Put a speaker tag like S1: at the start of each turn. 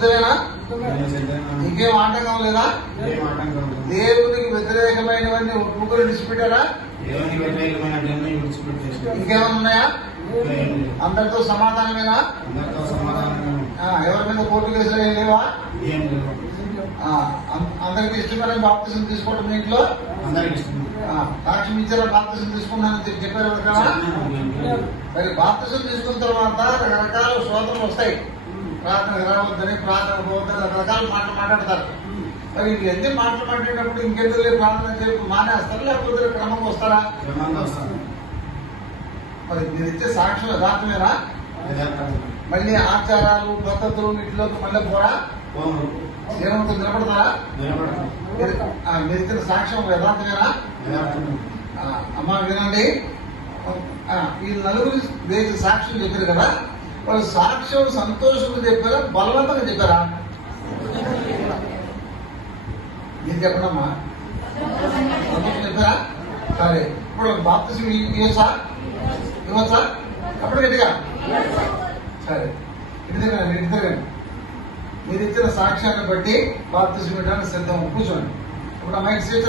S1: సిద్ధమేనా ఇంకేం ఆటంకం లేదా. దేవునికి వ్యతిరేకమైనవన్నీ ఒప్పుకొని విడిచిపెట్టారా ఇంకేమైనా ఉన్నాయా. అందరితో సమాధానమేనా? ఎవరి మీద కోర్టు కేసులు ఏం లేవా? అందరికి ఇష్టమైన బాప్తిజం తీసుకోవడం మీ ఇంట్లో? సాక్ష్యం ఇచ్చారా బాప్తిజం తీసుకున్నానని చెప్పి చెప్పారు
S2: లేదు.
S1: మరి బాప్తిజం తీసుకున్న తర్వాత రకరకాల శోధనలు వస్తాయి. ప్రార్థన రావద్దని ప్రార్థన పోవద్దని రకరకాల మాటలు మాట్లాడతారు. మరి ఎన్ని మాటలు మాట్లాడినప్పుడు ఇంకెందుకు ప్రార్థన చెప్పి మానేస్తారు లేకపోతే క్రమంగా వస్తారా?
S2: క్రమంగా వస్తాను
S1: మరి మీరు ఇచ్చే సాక్ష్యం యథార్థమేనా. మళ్ళీ ఆచారాలు పద్ధతులు వీటిలోకి మళ్ళీ పోరా. ఏమంతా నిలబడతారా. మీరు ఇచ్చిన సాక్ష్యం యథార్థమేనా? అమ్మా వినండి. ఈ నలుగురు వేసి సాక్ష్యం చెప్పారు కదా? వాళ్ళ సాక్ష్యం సంతోషంగా చెప్పారా బలవంతంగా చెప్పారా? మీరు చెప్పడమ్మా. సంతోషం చెప్పారా? సరే. ఇప్పుడు బాప్తిసం ఇవ్వచ్చా ఇవ్వచ్చా? అప్పుడు గట్టిగా. సరే. ఇంటి దగ్గర ఇంటి దగ్గర మీరు ఇచ్చిన సాక్ష్యాన్ని బట్టి బాప్తిసం ఇవ్వడానికి సిద్ధం. కూర్చోండి. ఇప్పుడు అమ్మాయికి స్వేచ్ఛ